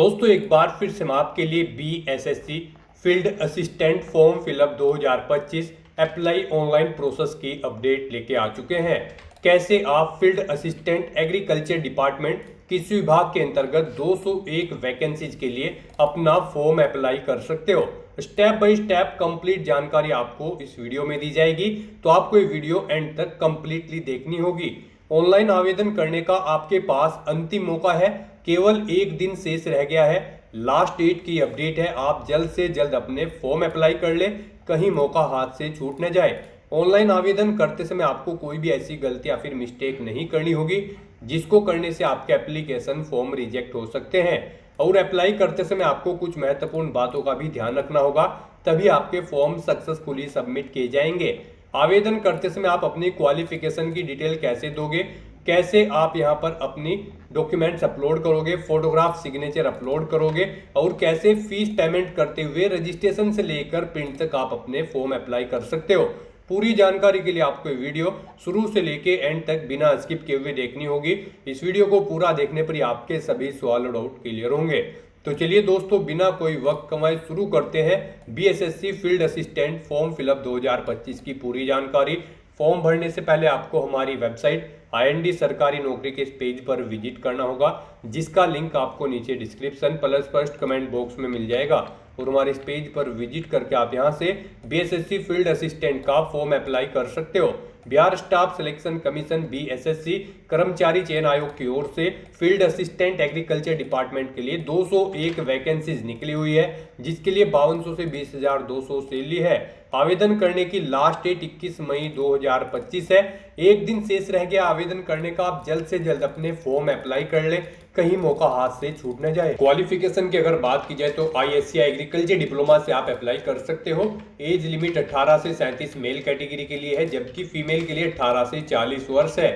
दोस्तों एक बार फिर से हम आपके लिए BSSC field assistant form fill up 2025 apply online process की अपडेट लेके आ चुके हैं। कैसे आप फील्ड असिस्टेंट एग्रीकल्चर डिपार्टमेंट कृषि विभाग के अंतर्गत 201 वैकेंसीज के लिए अपना फॉर्म अप्लाई कर सकते हो। स्टेप बाय स्टेप कंप्लीट जानकारी आपको इस वीडियो में दी जाएगी, तो आपको ये वीडियो एंड तक कंप्लीटली देखनी होगी। ऑनलाइन आवेदन करने का आपके पास अंतिम मौका है, केवल एक दिन शेष रह गया है। लास्ट डेट की अपडेट है, आप जल्द से जल्द अपने फॉर्म अप्लाई कर ले, कहीं मौका हाथ से छूट न जाए। ऑनलाइन आवेदन करते समय आपको कोई भी ऐसी गलती या फिर मिस्टेक नहीं करनी होगी जिसको करने से आपके एप्लीकेशन फॉर्म रिजेक्ट हो सकते हैं। और अप्लाई करते समय आपको कुछ महत्वपूर्ण बातों का भी ध्यान रखना होगा, तभी आपके फॉर्म सक्सेसफुली सबमिट किए जाएंगे। आवेदन करते समय आप अपनी क्वालिफिकेशन की डिटेल कैसे दोगे, कैसे आप यहां पर अपनी डॉक्यूमेंट्स अपलोड करोगे, फोटोग्राफ सिग्नेचर अपलोड करोगे, और कैसे फीस पेमेंट करते हुए रजिस्ट्रेशन से लेकर प्रिंट तक आप अपने फॉर्म अप्लाई कर सकते हो। पूरी जानकारी के लिए आपको वीडियो शुरू से लेके एंड तक बिना स्किप किए हुए देखनी होगी। इस वीडियो को पूरा देखने पर ही आपके सभी सवाल और डाउट क्लियर होंगे। तो चलिए दोस्तों, बिना कोई वक्त कमाए शुरू करते हैं BSSC field assistant form fill up 2025 की पूरी जानकारी। फॉर्म भरने से पहले आपको हमारी वेबसाइट IND सरकारी नौकरी के इस पेज पर विजिट करना होगा, जिसका लिंक आपको नीचे description plus first comment box में मिल जाएगा। और हमारे इस पेज पर विजिट करके आप यहां से बीएसएससी फील्ड असिस्टेंट का फॉर्म अप्लाई कर सकते हो। Bihar staff selection commission BSSC कर्मचारी चयन आयोग की ओर से फील्ड असिस्टेंट एग्रीकल्चर डिपार्टमेंट के लिए 201 वैकेंसीज निकली हुई है, जिसके लिए 5200 से 20,200 सैलरी है। आवेदन करने की लास्ट डेट 21 मई 2025 है। एक दिन शेष रह गया आवेदन करने का, आप जल्द से जल्द अपने फॉर्म अप्लाई कर ले, कहीं मौका हाथ से छूट न जाए। क्वालिफिकेशन की अगर बात की जाए तो ISC एग्रीकल्चर डिप्लोमा से आप अप्लाई कर सकते हो। एज लिमिट 18 से 37 मेल कैटेगरी के लिए है, जबकि फीमेल के लिए 18 से 40 वर्ष है।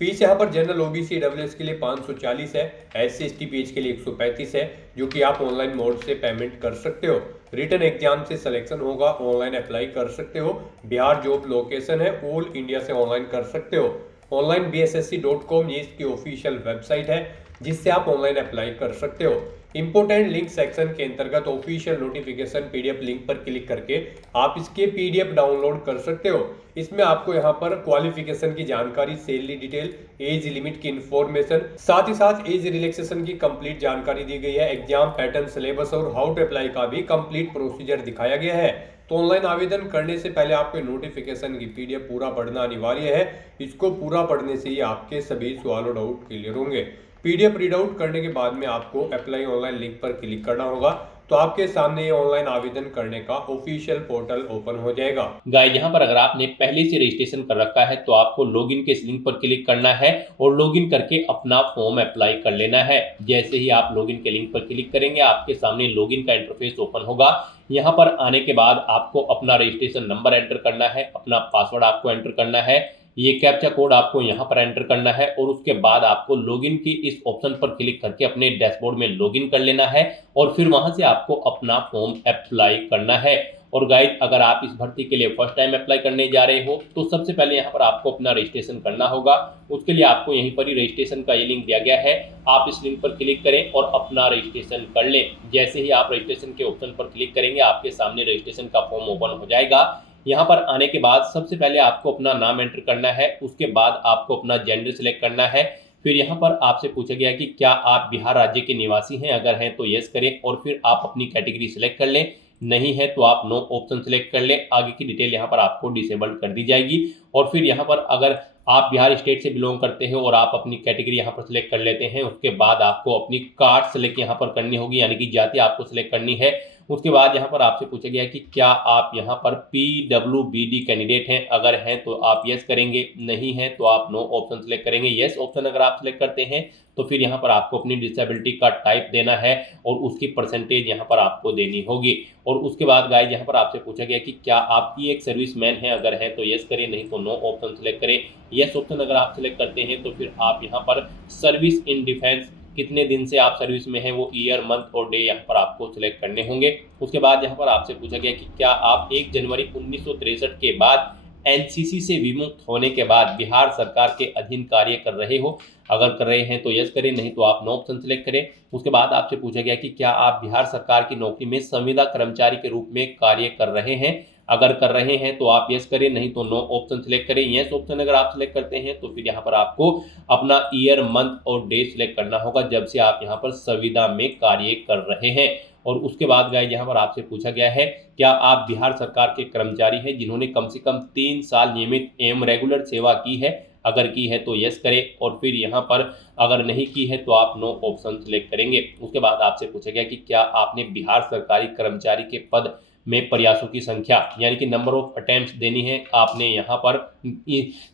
फीस यहाँ पर जनरल OBC WS के लिए 540 है, SC ST PH के लिए 135 है, जो कि आप ऑनलाइन मोड से पेमेंट कर सकते हो। रिटन एग्जाम से सिलेक्शन होगा, ऑनलाइन अप्लाई कर सकते हो। बिहार जॉब लोकेशन है, ऑल इंडिया से ऑनलाइन कर सकते हो। ऑनलाइन bssc.com ये इसकी ऑफिशियल वेबसाइट है, जिससे आप ऑनलाइन अप्लाई कर सकते हो। इंपोर्टेंट लिंक सेक्शन के अंतर्गत ऑफिशियल नोटिफिकेशन PDF लिंक पर क्लिक करके आप इसके PDF डाउनलोड कर सकते हो। इसमें आपको यहाँ पर क्वालिफिकेशन की जानकारी, सैलरी डिटेल, एज लिमिट की इंफॉर्मेशन, साथ ही साथ एज रिलैक्सेशन की कंप्लीट जानकारी दी गई है। एग्जाम पैटर्न, सिलेबस और हाउ टू अप्लाई का भी कंप्लीट प्रोसीजर दिखाया गया है। तो ऑनलाइन आवेदन करने से पहले आपके नोटिफिकेशन की PDF पूरा पढ़ना अनिवार्य है। इसको पूरा पढ़ने से ही आपके सभी सवाल और डाउट क्लियर होंगे। PDF रीड आउट करने के बाद में आपको अप्लाई ऑनलाइन लिंक पर क्लिक करना होगा, तो आपके सामने ये ऑनलाइन आवेदन करने का ऑफिशियल पोर्टल ओपन हो जाएगा। गाइस, यहाँ पर अगर आपने पहले से रजिस्ट्रेशन कर रखा है तो आपको लॉगिन के इस लिंक पर क्लिक करना है और लॉगिन करके अपना फॉर्म अप्लाई कर लेना है। जैसे ही आप लॉगिन के लिंक पर क्लिक करेंगे, आपके सामने लॉगिन का इंटरफेस ओपन होगा। यहाँ पर आने के बाद आपको अपना रजिस्ट्रेशन नंबर एंटर करना है, अपना पासवर्ड आपको एंटर करना है, ये कैप्चा कोड आपको यहाँ पर एंटर करना है और उसके बाद आपको लॉगिन की इस ऑप्शन पर क्लिक करके अपने डैशबोर्ड में लॉगिन कर लेना है और फिर वहां से आपको अपना फॉर्म अप्लाई करना है। और गाइस, अगर आप इस भर्ती के लिए फर्स्ट टाइम अप्लाई करने जा रहे हो तो सबसे पहले यहाँ पर आपको अपना रजिस्ट्रेशन करना होगा। उसके लिए आपको यहीं पर ही रजिस्ट्रेशन का ये लिंक दिया गया है, आप इस लिंक पर क्लिक करें और अपना रजिस्ट्रेशन कर लें। जैसे ही आप रजिस्ट्रेशन के ऑप्शन पर क्लिक करेंगे, आपके सामने रजिस्ट्रेशन का फॉर्म ओपन हो जाएगा। यहाँ पर आने के बाद सबसे पहले आपको अपना नाम एंटर करना है, उसके बाद आपको अपना जेंडर सिलेक्ट करना है। फिर यहाँ पर आपसे पूछा गया कि क्या आप बिहार राज्य के निवासी हैं, अगर हैं तो यस करें और फिर आप अपनी कैटेगरी सिलेक्ट कर लें, नहीं है तो आप नो ऑप्शन सिलेक्ट कर लें। आगे की डिटेल यहाँ पर आपको डिसेबल्ड कर दी जाएगी। और फिर यहाँ पर अगर आप बिहार स्टेट से बिलोंग करते हो और आप अपनी कैटेगरी यहाँ पर सिलेक्ट कर लेते हैं, उसके बाद आपको अपनी कास्ट सिलेक्ट यहाँ पर करनी होगी, यानी कि जाति आपको सिलेक्ट करनी है। उसके बाद यहाँ पर आपसे पूछा गया कि क्या आप यहाँ पर PWBD कैंडिडेट हैं, अगर हैं तो आप यस करेंगे, नहीं है तो आप नो ऑप्शन सिलेक्ट करेंगे। यस ऑप्शन अगर आप सिलेक्ट करते हैं तो फिर यहाँ पर आपको अपनी डिसेबिलिटी का टाइप देना है और उसकी परसेंटेज यहाँ पर आपको देनी होगी। और उसके बाद गाइस, यहाँ पर आपसे पूछा गया कि क्या आप एक सर्विसमैन हैं, अगर हैं तो यस करें, नहीं तो नो ऑप्शन सिलेक्ट करें। यस ऑप्शन अगर आप सिलेक्ट करते हैं तो फिर आप यहाँ पर सर्विस इन डिफेंस, कितने दिन से आप सर्विस में हैं, वो ईयर, मंथ और डे यहाँ पर आपको सिलेक्ट करने होंगे। उसके बाद यहाँ पर आपसे पूछा गया कि क्या आप 1 जनवरी 1963 के बाद एनसीसी से विमुक्त होने के बाद बिहार सरकार के अधीन कार्य कर रहे हो? अगर कर रहे हैं तो यस करें, नहीं तो आप नो ऑप्शन सेलेक्ट करें। उसके बाद आपसे पूछा गया कि क्या आप बिहार सरकार की नौकरी में संविदा कर्मचारी के रूप में कार्य कर रहे हैं? अगर कर रहे हैं तो आप यस करें, नहीं तो नो ऑप्शन सेलेक्ट करें। यस ऑप्शन अगर आप सेलेक्ट करते हैं तो फिर यहाँ पर आपको अपना ईयर, मंथ और डे सिलेक्ट करना होगा जब से आप यहाँ पर संविदा में कार्य कर रहे हैं। और उसके बाद गाइस यहाँ पर आपसे पूछा गया है, क्या आप बिहार सरकार के कर्मचारी हैं जिन्होंने कम से कम 3 साल नियमित एवं रेगुलर सेवा की है? अगर की है तो यस करें, और फिर यहाँ पर अगर नहीं की है तो आप नो ऑप्शन सेलेक्ट करेंगे। उसके बाद आपसे पूछा गया कि क्या आपने बिहार सरकारी कर्मचारी के पद में प्रयासों की संख्या यानी कि नंबर ऑफ अटेम्प्ट्स देनी है, आपने यहाँ पर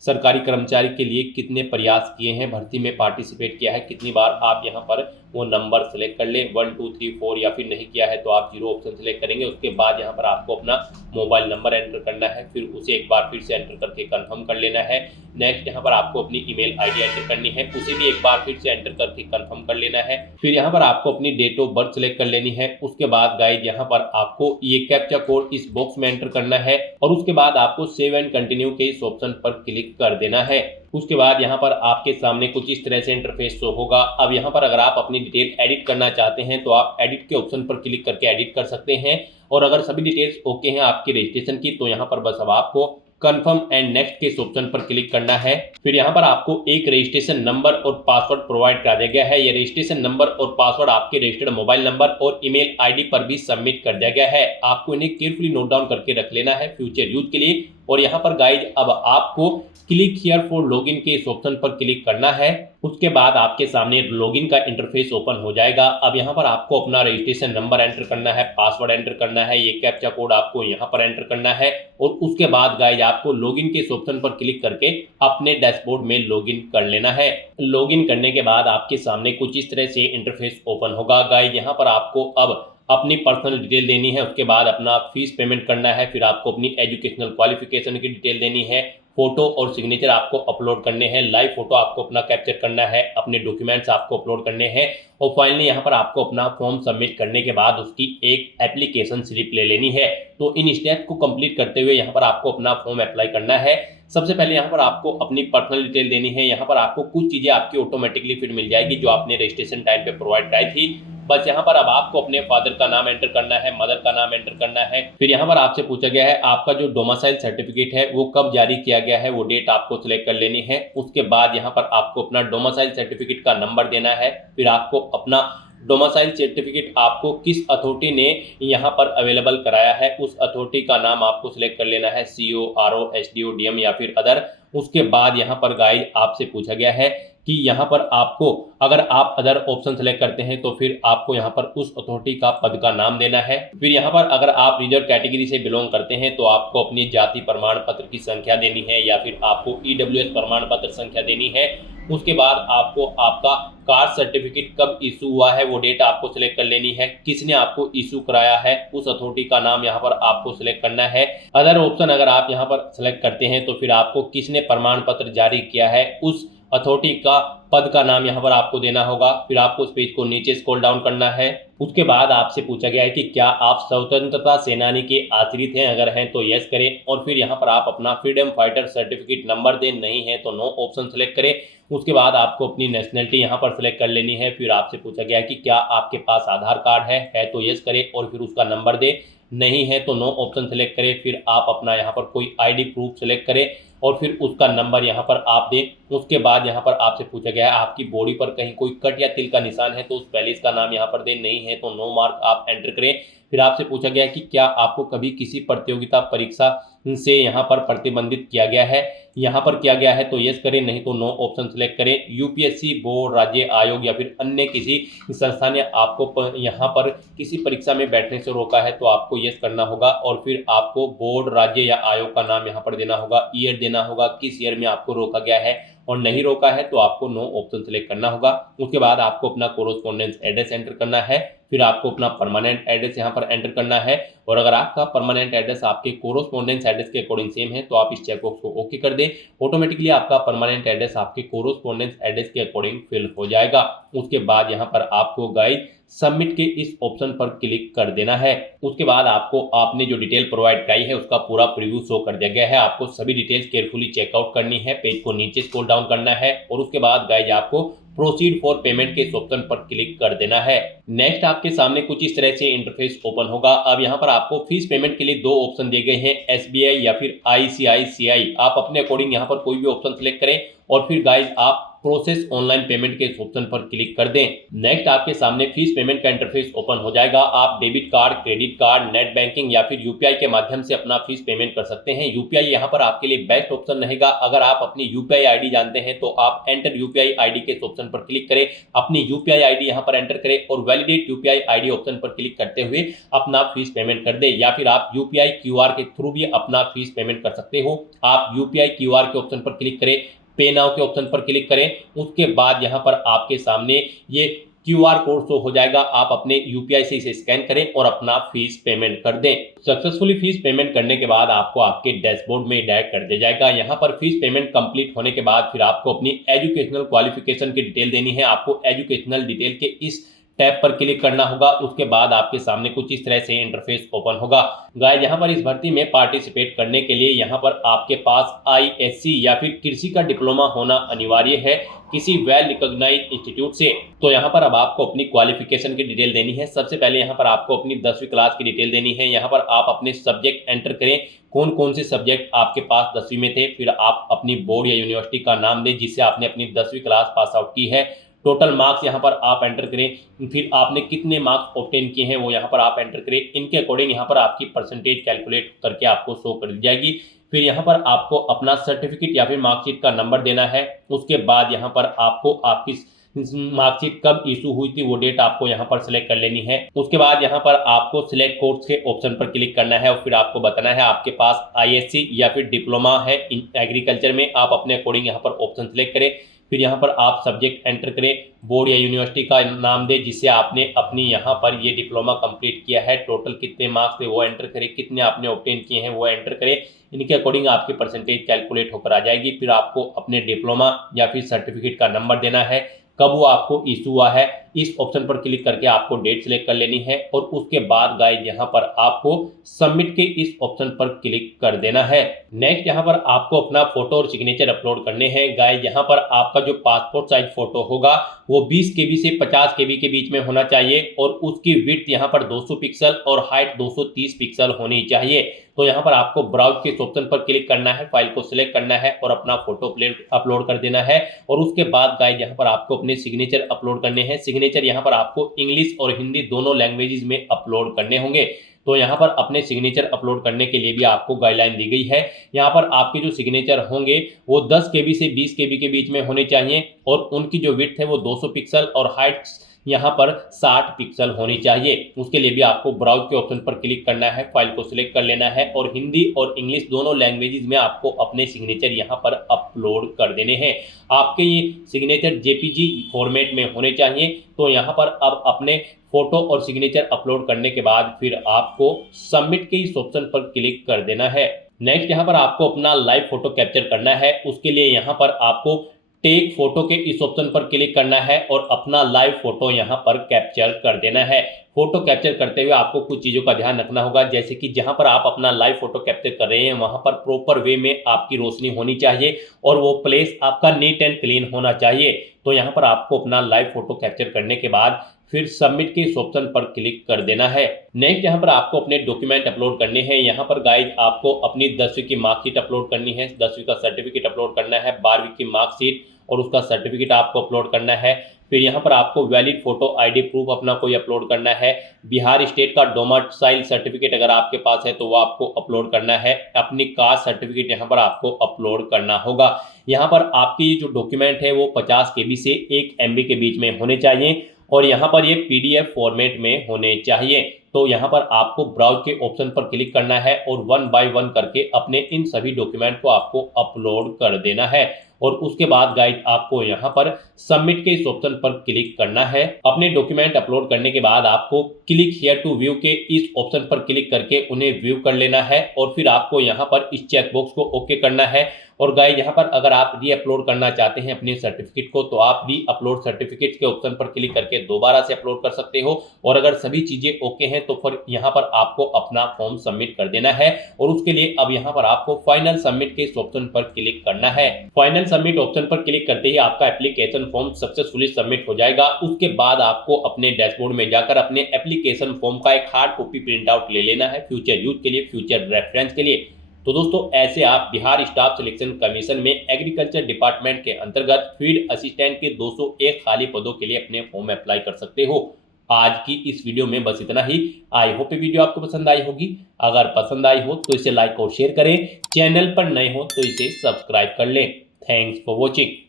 सरकारी कर्मचारी के लिए कितने प्रयास किए हैं, भर्ती में पार्टिसिपेट किया है कितनी बार, आप यहाँ पर वो नंबर सेलेक्ट कर ले 1 2 3 4, या फिर नहीं किया है तो आप 0 ऑप्शन सेलेक्ट करेंगे। उसके बाद यहाँ पर आपको अपना मोबाइल नंबर एंटर करना है, फिर उसे एक बार फिर से एंटर करके कंफर्म कर लेना है। नेक्स्ट यहाँ पर आपको अपनी ईमेल आईडी एंटर करनी है, उसे भी एक बार फिर से एंटर करके कंफर्म कर लेना है। फिर यहाँ पर आपको अपनी डेट ऑफ बर्थ सेलेक्ट कर लेनी है। उसके बाद गाइड यहाँ पर आपको ये कैप्चा कोड इस बॉक्स में एंटर करना है और उसके बाद आपको सेव एंड कंटिन्यू के इस ऑप्शन पर क्लिक कर देना है। उसके बाद यहाँ पर आपके सामने कुछ इस तरह से इंटरफेस शो होगा। अब यहाँ पर अगर आप अपनी डिटेल एडिट करना चाहते हैं तो आप एडिट के ऑप्शन पर क्लिक करके एडिट कर सकते हैं, और अगर सभी डिटेल्स ओके हैं आपके रजिस्ट्रेशन की तो यहाँ पर बस अब आपको कंफर्म एंड नेक्स्ट के इस ऑप्शन पर क्लिक करना है। फिर यहाँ पर आपको एक रजिस्ट्रेशन नंबर और पासवर्ड प्रोवाइड करा दिया गया है। यह रजिस्ट्रेशन नंबर और पासवर्ड आपके रजिस्टर्ड मोबाइल नंबर और ईमेल आईडी पर भी सबमिट कर दिया गया है। आपको इन्हें केयरफुली नोट डाउन करके रख लेना है फ्यूचर यूज के लिए। और यहाँ पर गाइड अब आपको क्लिक हियर फॉर लॉगिन के इस ऑप्शन पर क्लिक करना है। उसके बाद आपके सामने लॉगिन का इंटरफेस ओपन हो जाएगा। अब यहाँ पर आपको अपना रजिस्ट्रेशन नंबर एंटर करना है, पासवर्ड एंटर करना है, ये कैप्चा कोड आपको यहाँ पर एंटर करना है और उसके बाद गाइज आपको लॉगिन के इस ऑप्शन पर क्लिक करके अपने डैशबोर्ड में लॉगिन कर लेना है। लॉगिन करने के बाद आपके सामने कुछ इस तरह से इंटरफेस ओपन होगा। गाइज यहाँ पर आपको अब अपनी पर्सनल डिटेल देनी है, उसके बाद अपना फीस पेमेंट करना है, फिर आपको अपनी एजुकेशनल क्वालिफिकेशन की डिटेल देनी है, फोटो और सिग्नेचर आपको अपलोड करने हैं, लाइव फोटो आपको अपना कैप्चर करना है, अपने डॉक्यूमेंट्स आपको अपलोड करने हैं और फाइनली यहाँ पर आपको अपना फॉर्म सबमिट करने के बाद उसकी एक एप्लीकेशन स्लिप ले लेनी है। तो इन स्टेप्स को कंप्लीट करते हुए यहाँ पर आपको अपना फॉर्म अप्लाई करना है। सबसे पहले यहाँ पर आपको अपनी पर्सनल डिटेल देनी है। यहाँ पर आपको कुछ चीज़ें आपकी ऑटोमेटिकली फिर मिल जाएगी जो आपने रजिस्ट्रेशन टाइम पे प्रोवाइड कराई थी। बस यहाँ पर अब आपको अपने फादर का नाम एंटर करना है, मदर का नाम एंटर करना है। फिर यहाँ पर आपसे पूछा गया है आपका जो डोमिसाइल सर्टिफिकेट है वो कब जारी किया गया है, वो डेट आपको सिलेक्ट कर लेनी है। उसके बाद यहाँ पर आपको अपना डोमिसाइल सर्टिफिकेट का नंबर देना है। फिर आपको अपना डोमिसाइल सर्टिफिकेट आपको किस अथॉरिटी ने यहाँ पर अवेलेबल कराया है उस अथॉरिटी का नाम आपको सिलेक्ट कर लेना है, CO, RO, SDO, DM या फिर अदर। उसके बाद यहाँ पर गाइड आपसे पूछा गया है कि यहाँ पर आपको अगर आप अदर ऑप्शन सेलेक्ट करते हैं तो फिर आपको यहाँ पर उस अथॉरिटी का पद का नाम देना है। फिर यहाँ पर अगर आप रिजर्व कैटेगरी से बिलोंग करते हैं तो आपको अपनी जाति प्रमाण पत्र की संख्या देनी है या फिर आपको EWS प्रमाण पत्र संख्या देनी है। उसके बाद आपको आपका कास्ट सर्टिफिकेट कब इशू हुआ है वो डेट आपको सिलेक्ट कर लेनी है, किसने आपको इशू कराया है उस अथॉरिटी का नाम यहाँ पर आपको सिलेक्ट करना है। अदर ऑप्शन अगर आप यहाँ पर सिलेक्ट करते हैं तो फिर आपको किसने प्रमाण पत्र जारी किया है उस अथॉरिटी का पद का नाम यहाँ पर आपको देना होगा। फिर आपको उस पेज को नीचे स्क्रॉल डाउन करना है। उसके बाद आपसे पूछा गया है कि क्या आप स्वतंत्रता सेनानी के आश्रित हैं, अगर हैं तो यस करें और फिर यहाँ पर आप अपना फ्रीडम फाइटर सर्टिफिकेट नंबर दें, नहीं है तो नो ऑप्शन सेलेक्ट करें। उसके बाद आपको अपनी नेशनलिटी यहाँ पर सिलेक्ट कर लेनी है। फिर आपसे पूछा गया है कि क्या आपके पास आधार कार्ड है तो यस करें और फिर उसका नंबर दें, नहीं है तो नो ऑप्शन सेलेक्ट करें। फिर आप अपना यहाँ पर कोई ID प्रूफ सेलेक्ट करें और फिर उसका नंबर यहाँ पर आप दें। उसके बाद यहाँ पर आपसे पूछा गया है आपकी बॉडी पर कहीं कोई कट या तिल का निशान है तो उस पैलेस का नाम यहाँ पर दें, नहीं है तो नो मार्क आप एंटर करें। फिर आपसे पूछा गया कि क्या आपको कभी किसी प्रतियोगिता परीक्षा से यहाँ पर प्रतिबंधित किया गया है, यहाँ पर किया गया है तो यस करें, नहीं तो नो ऑप्शन सेलेक्ट करें। UPSC, बोर्ड, राज्य आयोग या फिर अन्य किसी संस्था ने आपको यहाँ पर किसी परीक्षा में बैठने से रोका है तो आपको यस करना होगा और फिर आपको बोर्ड, राज्य या आयोग का नाम यहाँ पर देना होगा, ईयर देना होगा किस ईयर में आपको रोका गया है, और नहीं रोका है तो आपको नो ऑप्शन सेलेक्ट करना होगा। उसके बाद आपको अपना कोरोस्पोंडेंस एड्रेस एंटर करना है। फिर आपको अपना परमानेंट एड्रेस यहाँ पर एंटर करना है और अगर आपका परमानेंट एड्रेस आपके कोरोस्पोंडेंस एड्रेस के अकॉर्डिंग सेम है तो आप इस चेकबॉक्स को ओके कर दें। ऑटोमेटिकली आपका परमानेंट एड्रेस आपके कोरोस्पोंडेंस एड्रेस के अकॉर्डिंग फिल हो जाएगा। उसके बाद यहाँ पर आपको गाइड सबमिट के इस ऑप्शन पर क्लिक कर देना है। उसके बाद आपको आपने जो डिटेल प्रोवाइड कराई है उसका पूरा प्रीव्यू शो कर दिया गया है। आपको सभी डिटेल्स केयरफुली चेकआउट करनी है, पेज को नीचे स्क्रॉल डाउन करना है और उसके बाद गाइज आपको प्रोसीड फॉर पेमेंट के इस ऑप्शन पर क्लिक कर देना है। नेक्स्ट आपके सामने कुछ इस तरह से इंटरफेस ओपन होगा। अब यहाँ पर आपको फीस पेमेंट के लिए दो ऑप्शन दिए गए हैं, SBI या फिर ICICI। आप अपने अकॉर्डिंग यहाँ पर कोई भी ऑप्शन सिलेक्ट करें और फिर गाइज आप प्रोसेस ऑनलाइन पेमेंट के इस ऑप्शन पर क्लिक कर दें। नेक्स्ट आपके सामने फीस पेमेंट का इंटरफेस ओपन हो जाएगा। आप debit card, credit card, net banking या फिर UPI के माध्यम से अपना फीस पेमेंट कर सकते हैं। UPI यहाँ पर आपके लिए बेस्ट ऑप्शन रहेगा। अगर आप अपनी UPI ID जानते हैं तो आप एंटर UPI ID के इस ऑप्शन पर क्लिक करें, अपनी UPI ID यहाँ पर एंटर करें और वैलिडेट UPI ID ऑप्शन पर क्लिक करते हुए अपना फीस पेमेंट कर दें। या फिर आप UPI QR के थ्रू भी अपना फीस पेमेंट कर सकते हो। आप UPI QR के ऑप्शन पर क्लिक करें, पे नाउ के ऑप्शन पर क्लिक करें। उसके बाद यहाँ पर आपके सामने ये QR कोड शो हो जाएगा। आप अपने UPI से इसे स्कैन करें और अपना फीस पेमेंट कर दें। सक्सेसफुली फीस पेमेंट करने के बाद आपको आपके डैशबोर्ड में डायरेक्ट कर दिया जाएगा। यहाँ पर फीस पेमेंट कंप्लीट होने के बाद फिर आपको अपनी एजुकेशनल क्वालिफिकेशन की डिटेल देनी है। आपको एजुकेशनल डिटेल के इस टैब पर क्लिक करना होगा। उसके बाद आपके सामने कुछ इस तरह से इंटरफेस ओपन होगा। गाइस यहाँ पर इस भर्ती में पार्टिसिपेट करने के लिए यहाँ पर आपके पास ISC या फिर कृषि का डिप्लोमा होना अनिवार्य है किसी वेल रिकॉग्नाइज्ड इंस्टीट्यूट से। तो यहाँ पर अब आपको अपनी क्वालिफिकेशन की डिटेल देनी है। सबसे पहले यहाँ पर आपको अपनी 10वीं क्लास की डिटेल देनी है। यहाँ पर आप अपने सब्जेक्ट एंटर करें, कौन कौन से सब्जेक्ट आपके पास 10वीं में थे। फिर आप अपनी बोर्ड या यूनिवर्सिटी का नाम दें जिससे आपने अपनी 10वीं क्लास पास आउट की है। टोटल मार्क्स यहाँ पर आप एंटर करें। फिर आपने कितने मार्क्स ऑब्टेन किए हैं वो यहाँ पर आप एंटर करें। इनके अकॉर्डिंग यहाँ पर आपकी परसेंटेज कैलकुलेट करके आपको शो कर दी जाएगी। फिर यहाँ पर आपको अपना सर्टिफिकेट या फिर मार्कशीट का नंबर देना है। उसके बाद यहाँ पर आपको आपकी मार्कशीट कब इशू हुई थी वो डेट आपको यहाँ पर सिलेक्ट कर लेनी है। उसके बाद यहाँ पर आपको सिलेक्ट कोर्स के ऑप्शन पर क्लिक करना है और फिर आपको बताना है आपके पास ISC या फिर डिप्लोमा है एग्रीकल्चर में। आप अपने अकॉर्डिंग यहाँ पर ऑप्शन सिलेक्ट करें। फिर यहाँ पर आप सब्जेक्ट एंटर करें, बोर्ड या यूनिवर्सिटी का नाम दें जिससे आपने अपनी यहाँ पर ये डिप्लोमा कंप्लीट किया है। टोटल कितने मार्क्स थे वो एंटर करें, कितने आपने ऑब्टेन किए हैं वो एंटर करें। इनके अकॉर्डिंग आपकी परसेंटेज कैलकुलेट होकर आ जाएगी। फिर आपको अपने डिप्लोमा या फिर सर्टिफिकेट का नंबर देना है, कब वो आपको इशू हुआ है। इस ऑप्शन पर क्लिक करके आपको डेट सिलेक्ट कर लेनी है और उसके बाद गाइस यहाँ पर आपको सबमिट के इस ऑप्शन पर क्लिक कर देना है। नेक्स्ट यहाँ पर आपको अपना फोटो और सिग्नेचर अपलोड करने हैं। गाइस यहाँ पर आपका जो पासपोर्ट साइज फोटो होगा वो 20 KB से 50 KB के बीच में होना चाहिए और उसकी विड्थ यहाँ पर 200 पिक्सल और हाइट 230 पिक्सल होनी चाहिए। तो यहाँ पर आपको ब्राउज के ऑप्शन पर क्लिक करना है, फाइल को सिलेक्ट करना है और अपना फोटो अपलोड कर देना है। और उसके बाद गाइस यहाँ पर आपको अपने सिग्नेचर अपलोड करने हैं। सिग्नेचर यहाँ पर आपको इंग्लिश और हिंदी दोनों लैंग्वेजेस में अपलोड करने होंगे। तो यहाँ पर अपने सिग्नेचर अपलोड करने के लिए भी आपको गाइडलाइन दी गई है। यहाँ पर आपके जो सिग्नेचर होंगे वो 10 KB से 20 KB के बीच में होने चाहिए और उनकी जो विड्थ है वो 200 पिक्सल और हाइट यहाँ पर 60 पिक्सल होनी चाहिए। उसके लिए भी आपको ब्राउज के ऑप्शन पर क्लिक करना है, फाइल को सिलेक्ट कर लेना है और हिंदी और इंग्लिश दोनों लैंग्वेजेस में आपको अपने सिग्नेचर यहाँ पर अपलोड कर देने हैं। आपके ये सिग्नेचर JPG फॉर्मेट में होने चाहिए। तो यहाँ पर अब अपने फोटो और सिग्नेचर अपलोड करने के बाद फिर आपको सबमिट के इस ऑप्शन पर क्लिक कर देना है। नेक्स्ट यहाँ पर आपको अपना लाइव फोटो कैप्चर करना है। उसके लिए यहाँ पर आपको टेक फोटो के इस ऑप्शन पर क्लिक करना है और अपना लाइव फोटो यहाँ पर कैप्चर कर देना है। फोटो कैप्चर करते हुए आपको कुछ चीज़ों का ध्यान रखना होगा, जैसे कि जहाँ पर आप अपना लाइव फोटो कैप्चर कर रहे हैं वहाँ पर प्रॉपर वे में आपकी रोशनी होनी चाहिए और वो प्लेस आपका नीट एंड क्लीन होना चाहिए। तो यहाँ पर आपको अपना लाइव फोटो कैप्चर करने के बाद फिर सबमिट के इस ऑप्शन पर क्लिक कर देना है। नेक्स्ट यहाँ पर आपको अपने डॉक्यूमेंट अपलोड करने हैं। यहाँ पर गाइस आपको अपनी 10वीं की मार्कशीट अपलोड करनी है, 10वीं का सर्टिफिकेट अपलोड करना है, 12वीं की मार्कशीट और उसका सर्टिफिकेट आपको अपलोड करना है। फिर यहाँ पर आपको वैलिड फोटो ID प्रूफ अपना कोई अपलोड करना है। बिहार स्टेट का डोमिसाइल सर्टिफिकेट अगर आपके पास है तो वो आपको अपलोड करना है। अपनी कास्ट सर्टिफिकेट यहाँ पर आपको अपलोड करना होगा। यहाँ पर आपकी जो डॉक्यूमेंट है वो 50 KB से 1 MB के बीच में होने चाहिए और यहाँ पर ये PDF फॉर्मेट में होने चाहिए। तो यहाँ पर आपको ब्राउज के ऑप्शन पर क्लिक करना है और 1 बाय 1 करके अपने इन सभी डॉक्यूमेंट को आपको अपलोड कर देना है। और उसके बाद गाइस आपको यहाँ पर सबमिट के इस ऑप्शन पर क्लिक करना है। अपने डॉक्यूमेंट अपलोड करने के बाद आपको क्लिक हियर टू व्यू के इस ऑप्शन पर क्लिक करके उन्हें व्यू कर लेना है और फिर आपको यहाँ पर इस चेकबॉक्स को ओके करना है। और गाइस यहाँ पर अगर आप री अपलोड करना चाहते हैं अपने सर्टिफिकेट को तो आप री अपलोड सर्टिफिकेट के ऑप्शन पर क्लिक करके दोबारा से अपलोड कर सकते हो। और अगर सभी चीजें ओके हैं तो फिर यहाँ पर आपको अपना फॉर्म सबमिट कर देना है और उसके लिए अब यहाँ पर आपको फाइनल सबमिट के इस ऑप्शन पर क्लिक करना है। फाइनल सबमिट ऑप्शन पर क्लिक करते ही आपका एप्लीकेशन फॉर्म सक्सेसफुली सबमिट हो जाएगा। उसके बाद आपको अपने डैशबोर्ड में जाकर अपने एप्लीकेशन फॉर्म का एक हार्ड कॉपी प्रिंट आउट ले लेना है फ्यूचर यूज के लिए, फ्यूचर रेफरेंस के लिए। तो दोस्तों ऐसे आप बिहार स्टाफ सिलेक्शन कमीशन में एग्रीकल्चर डिपार्टमेंट के अंतर्गत फील्ड असिस्टेंट के 201 खाली पदों के लिए अपने फॉर्म अप्लाई कर सकते हो। आज की इस वीडियो में बस इतना ही। आई होप ये वीडियो आपको पसंद आई होगी। अगर पसंद आई हो तो इसे लाइक और शेयर करें। चैनल पर नए हो तो इसे सब्सक्राइब कर लें। Thanks for watching.